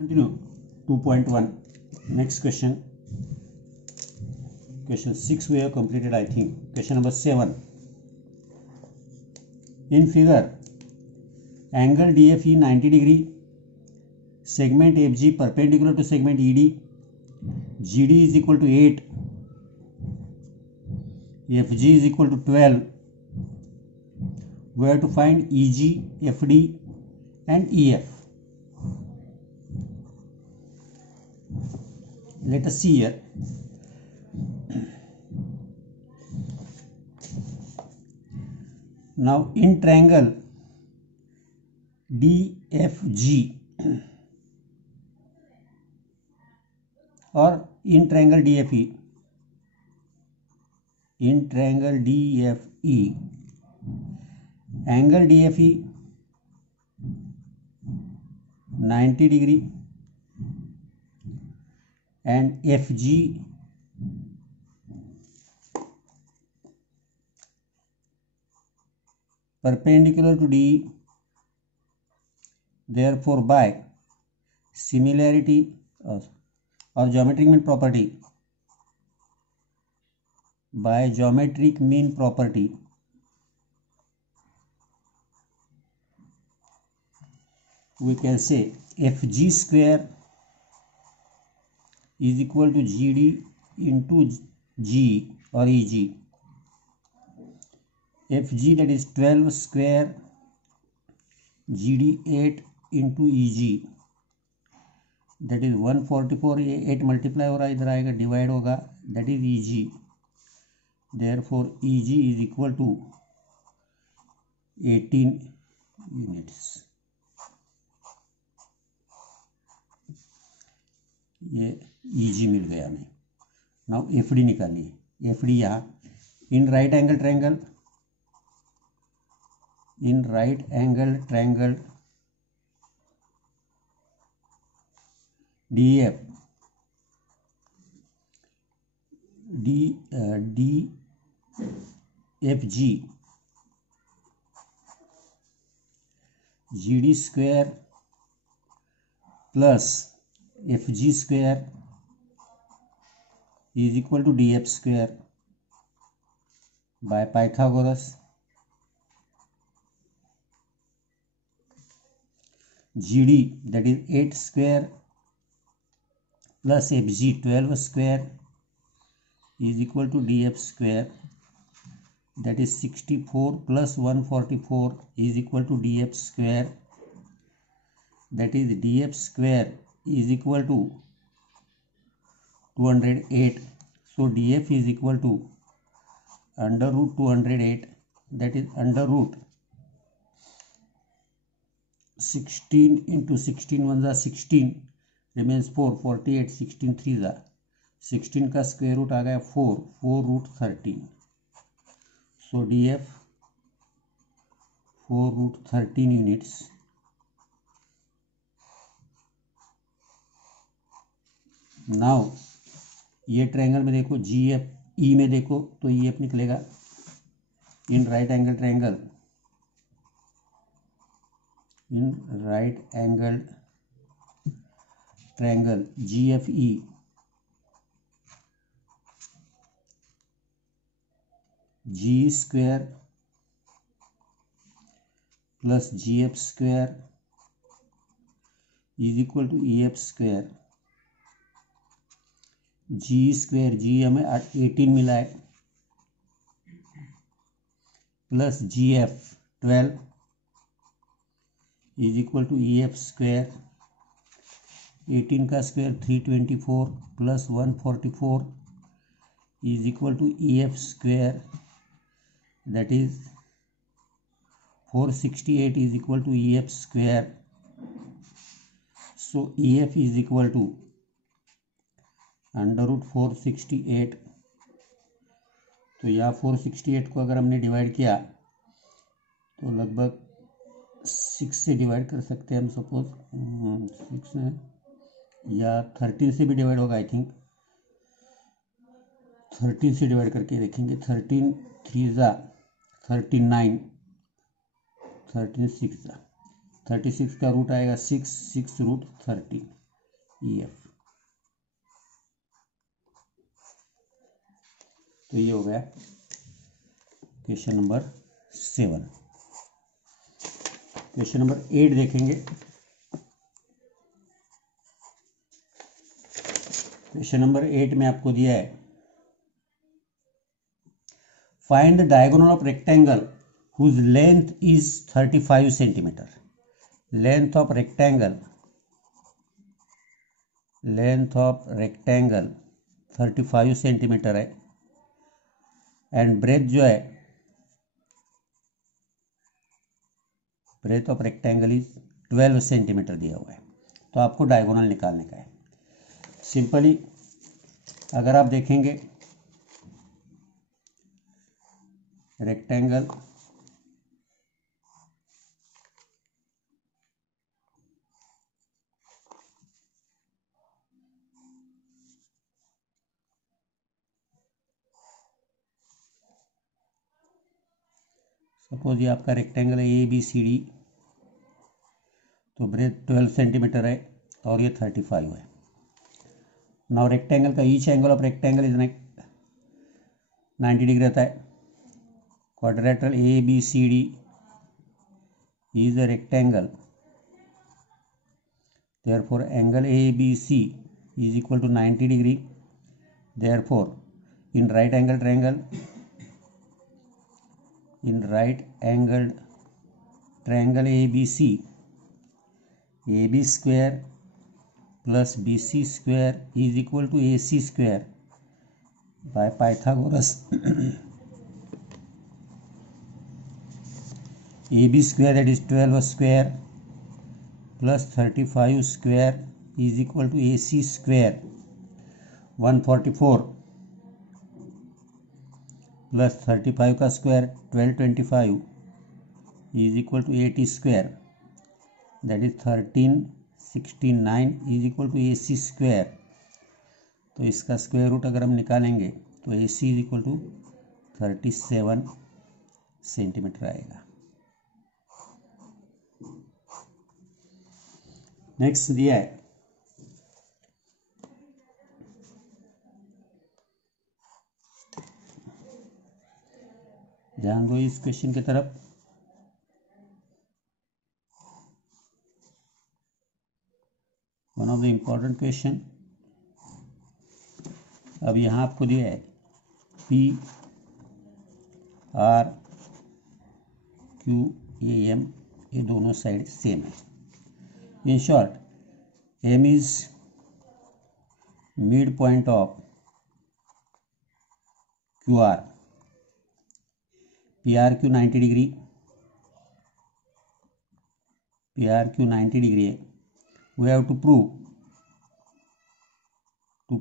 Continue. 2.1. Next question. Question 6 we have completed, I think. Question number 7. In figure, angle DFE 90 degree, segment FG perpendicular to segment ED, GD is equal to 8, FG is equal to 12. We have to find EG, FD and EF. Let us see here. Now in triangle DFG or in triangle DFE, angle DFE 90 degree and FG perpendicular to DE. Therefore, by similarity or geometric mean property, we can say FG square is equal to GD into G or EG. FG, that is 12 square, GD 8 into EG, that is 144. 8 multiply हो रहा है, इधर आएगा divide होगा, that is EG. Therefore EG is equal to 18 units. ये EG मिल गया हमें. Now FD निकालिए. FD यहाँ इन right angle triangle DFG GD square plus FG square is equal to DF square by Pythagoras. GD, that is 8 square plus FG 12 square is equal to DF square, that is 64 plus 144 is equal to DF square, that is DF square is equal to 208. So DF is equal to under root 208, that is under root 16 into 16 1 जा 16 remains 4, 48, 16 3 जा 16 का square root आ गया 4 root 13. So DF 4 root 13 units. Now ये triangle में देखो GF, E में देखो तो EF निकलेगा. In right angle triangle GFE G square plus GF square is equal to EF square. G square, G हमें 18 मिला है, plus GF 12 is equal to EF square. 18 का square 324 plus 144 is equal to EF square, that is 468 is equal to EF square. So EF is equal to under root 468. तो यहाँ 468 को अगर हमने divide किया तो लगभग 6 से डिवाइड कर सकते हैं हम, सपोज 6 है या 13 से भी डिवाइड होगा. आई थिंक 13 से डिवाइड करके देखेंगे. 13 3 जा 39, 13 6 जा 36 का रूट आएगा 6 रूट 13. EF। तो ये हो गया क्वेश्चन नंबर 7। क्वेश्चन नंबर 8 देखेंगे। क्वेश्चन नंबर 8 में आपको दिया है find the diagonal of rectangle whose length is 35 centimetre. Length of rectangle 35 centimetre है एंड ब्रेथ जो है, breadth of rectangle is 12 centimetre दिया हुआ है। तो आपको डायगोनल निकालने का है। सिंपली अगर आप देखेंगे रेक्टेंगल सपोज ये आपका रेक्टेंगल है ABCD, तो ब्रेथ 12 सेंटीमीटर है और ये 35 है। नाउ रेक्टेंगल का each angle of rectangle is 90 degree रहता है। Quadrilateral ABCD is a rectangle, therefore angle ABC is equal to 90 degree. Therefore in right angled triangle ABC, AB square plus BC square is equal to AC square by Pythagoras. AB square, that is 12 square plus 35 square is equal to AC square 144 plus 35 का square 1225 is equal to 80 square, that is 1369 is equal to AC square। तो इसका square root अगर हम निकालेंगे तो AC is equal to 37 centimetre आएगा। Next दिया है ध्यान दो इस क्वेश्चन की तरफ। One of the important question. अब यहां आपको दिया है PRQAM, ये दोनों साइड सेम है। In short, M is midpoint of QR, PRQ 90 degree, PRQ 90 degree है। We have to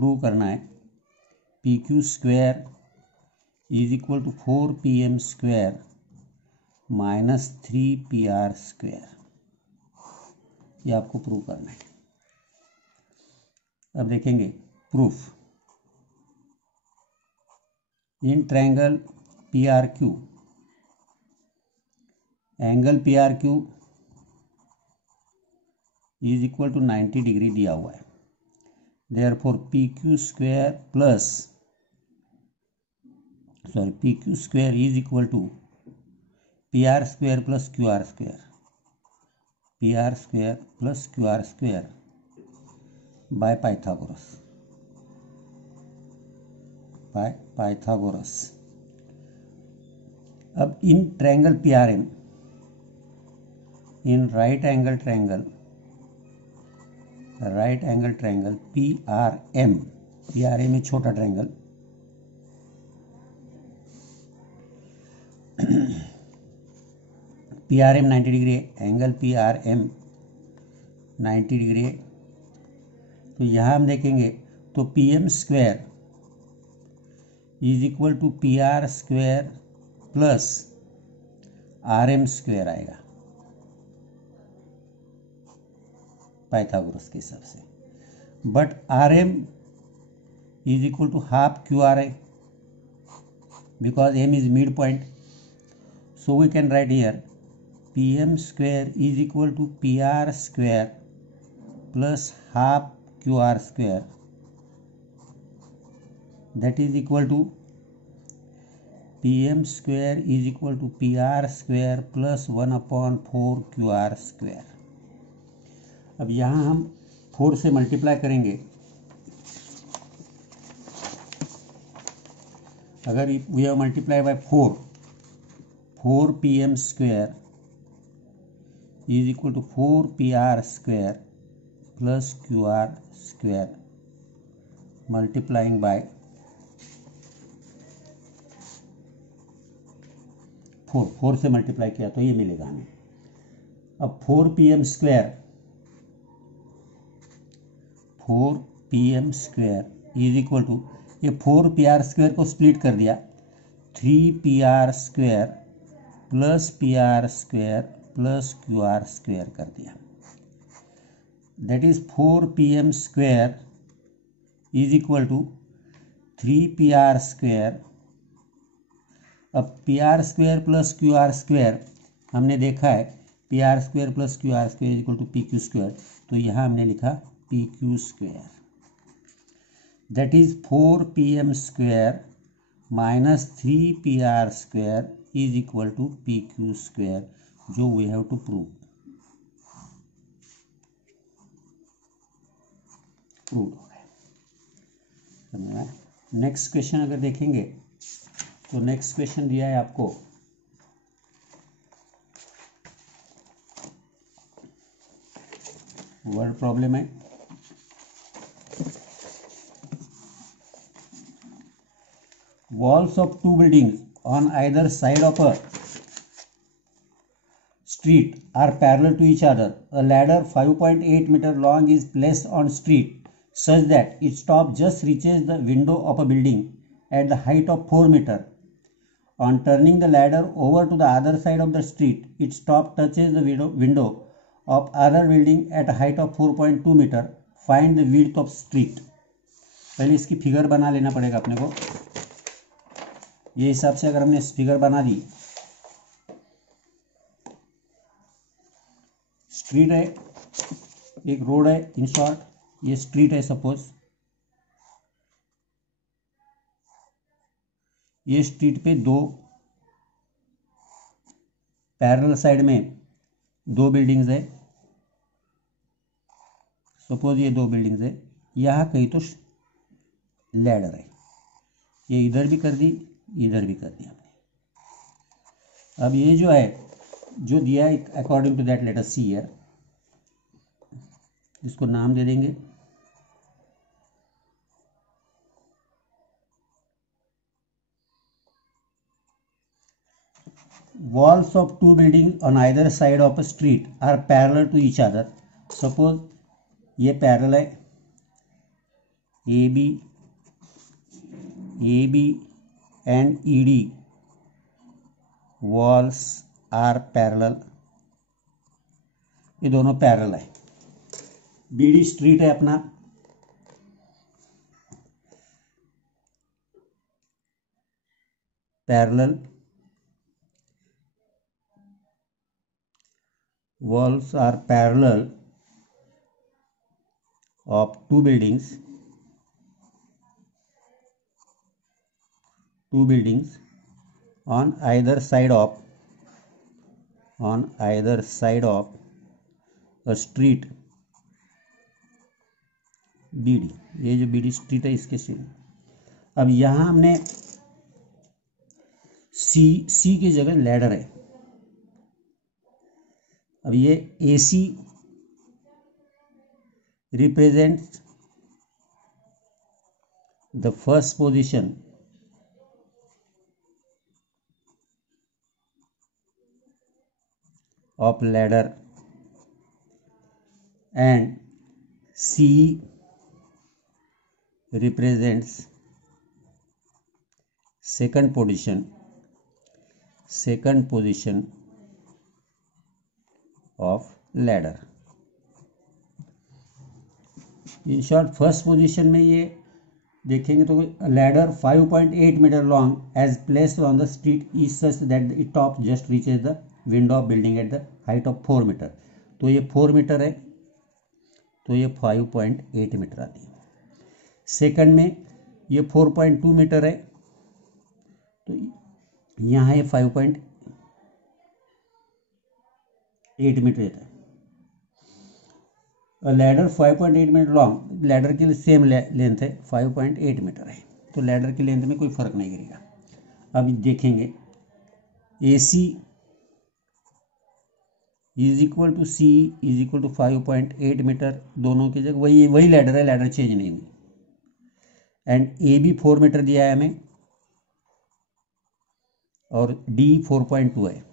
prove करना है PQ square is equal to 4PM square minus 3PR square। ये आपको प्रूव करना है। अब देखेंगे proof. In triangle PRQ, angle PRQ is equal to 90 degree दिया हुआ है। Therefore PQ square is equal to PR square plus QR square, PR square plus QR square by Pythagoras. अब in triangle PRM, in right angle triangle PRM है छोटा triangle. PRM 90 degree है, angle PRM 90 degree है। तो यहाँ हम देखेंगे तो PM square is equal to PR square plus RM square आएगा पाइथागोरस के हिसाब से। But RM is equal to half QR है, because M is mid point. So we can write here PM square is equal to PR square plus half QR square, that is equal to PM square is equal to PR square plus 1/4 QR square। अब यहाँ हम 4 से multiply करेंगे। अगर we have multiply by 4 PM square is equal to 4 PR square plus QR square multiplying by 4 से multiply किया तो ये मिलेगा हमें। अब 4 PM square is equal to, ये 4 PR स्क्वायर को स्प्लिट कर दिया, 3 PR square plus PR square plus QR square कर दिया। That is 4 PM square is equal to 3 PR square. अब PR square plus QR square हमने देखा है, PR square plus QR square equal to PQ square, तो यहाँ हमने लिखा PQ square. That is 4 PM square minus 3 PR square is equal to PQ square, जो we have to prove हो गया। नेक्स्ट क्वेश्चन अगर देखेंगे तो नेक्स्ट क्वेश्चन दिया है आपको, वर्ड प्रॉब्लम है। Walls of 2 buildings on either side of a street are parallel to each other. A ladder 5.8 meter long is placed on street such that its top just reaches the window of a building at the height of 4 meter. On turning the ladder over to the other side of the street, its top touches the window of other building at a height of 4.2 meter. Find the width of street. पहले इसकी figure बना लेना पड़ेगा अपने को। ये हिसाब से अगर हमने फिगर बना दी, स्ट्रीट है, एक रोड है, इन शॉर्ट ये स्ट्रीट है सपोज, ये स्ट्रीट पे 2 पैरेलल साइड में 2 बिल्डिंग्स है, सपोज ये 2 बिल्डिंग्स है, यहाँ कहीं तो लैडर है, ये इधर भी कर दी, इधर भी कर दिया हमने। अब ये जो है, जो दिया है according to that let us see here, इसको नाम दे देंगे walls of 2 buildings on either side of a street are parallel to each other. Suppose ये पैरेलल है, AB and ED walls are parallel, ये दोनों पैरेलल है। BD स्ट्रीट है अपना, parallel, walls are parallel of 2 buildings on either side of a street BD, ये जो BD street है इसके स्ट्रीट। अब यहाँ हमने C की जगह लैडर है। अब ये AC represents the first position of ladder and CE represents second position of ladder। In short first position में ये देखेंगे तो ladder 5.8 metre long as placed on the street is such that it top just reaches the window of building at the height of 4 metre. तो ये 4 metre है, तो ये 5.8 metre आती है। सेकंड में ये 4.2 मीटर है, तो यहाँ ये 5.8 मीटर रहता है। लैडर 5.8 मीटर लॉन्ग, लैडर की सेम लेंथ है, 5.8 मीटर है, तो लैडर की लेंथ में कोई फर्क नहीं करेगा। अब देखेंगे AC is equal to C is equal to 5.8 metre, दोनों की जगह वही लैडर है, लैडर चेंज नहीं हुई। एंड AB 4 मीटर दिया है हमें और D 4.2 है।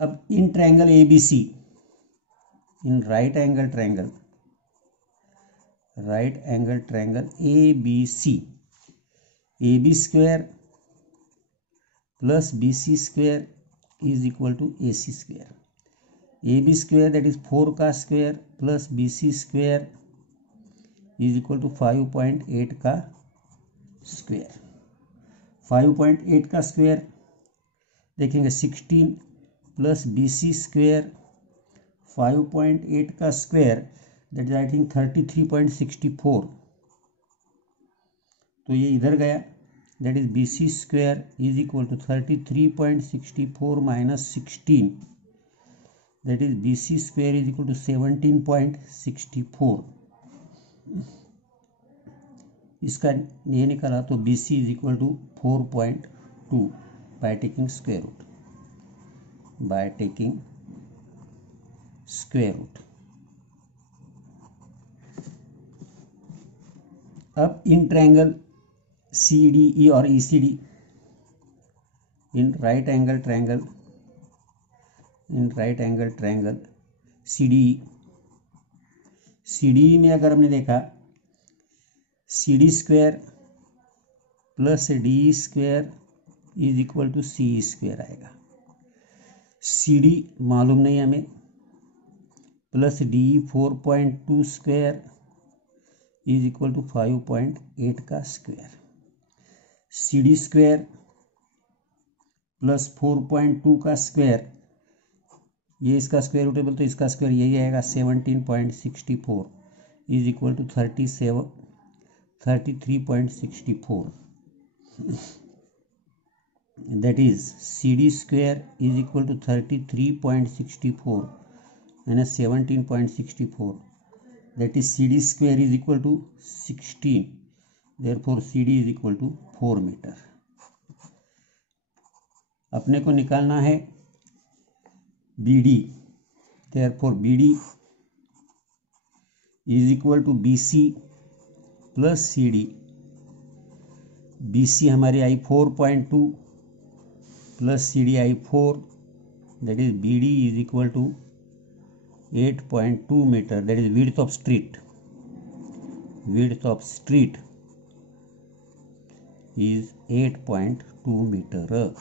अब in triangle ABC, in right angle triangle ABC, AB square plus BC square is equal to AC square. AB square that is 4 का square plus BC square is equal to 5.8 का square. 5.8 का square देखेंगे 16 plus BC square 5.8 का square that is I think 33.64, तो ये इधर गया, that is BC square is equal to 33.64 minus 16, that is BC square is equal to 17.64। इसका ये निकाला तो BC is equal to 4.2 by taking square root, अब इन ट्रायंगल CDE और ECD, in right angle triangle CDE में अगर हमने देखा CD square plus DE square is equal to CE square आएगा। CD मालूम नहीं हमें, plus DE 4.2 square is equal to 5.8 का स्क्वायर। CD स्क्वायर प्लस 4.2 का स्क्वायर, ये इसका स्क्वायर रूटेबल तो इसका स्क्वायर यही आएगा 17.64 is equal to 33.64, that is CD square is equal to 33.64 minus 17.64, that is CD square is equal to 16, therefore CD is equal to 4 metre. अपने को निकालना है BD, therefore BD is equal to BC plus CD। BC हमारी आई 4.2 plus CD आई 4, that is BD is equal to 8.2 metre, that is width of street is 8.2 metre.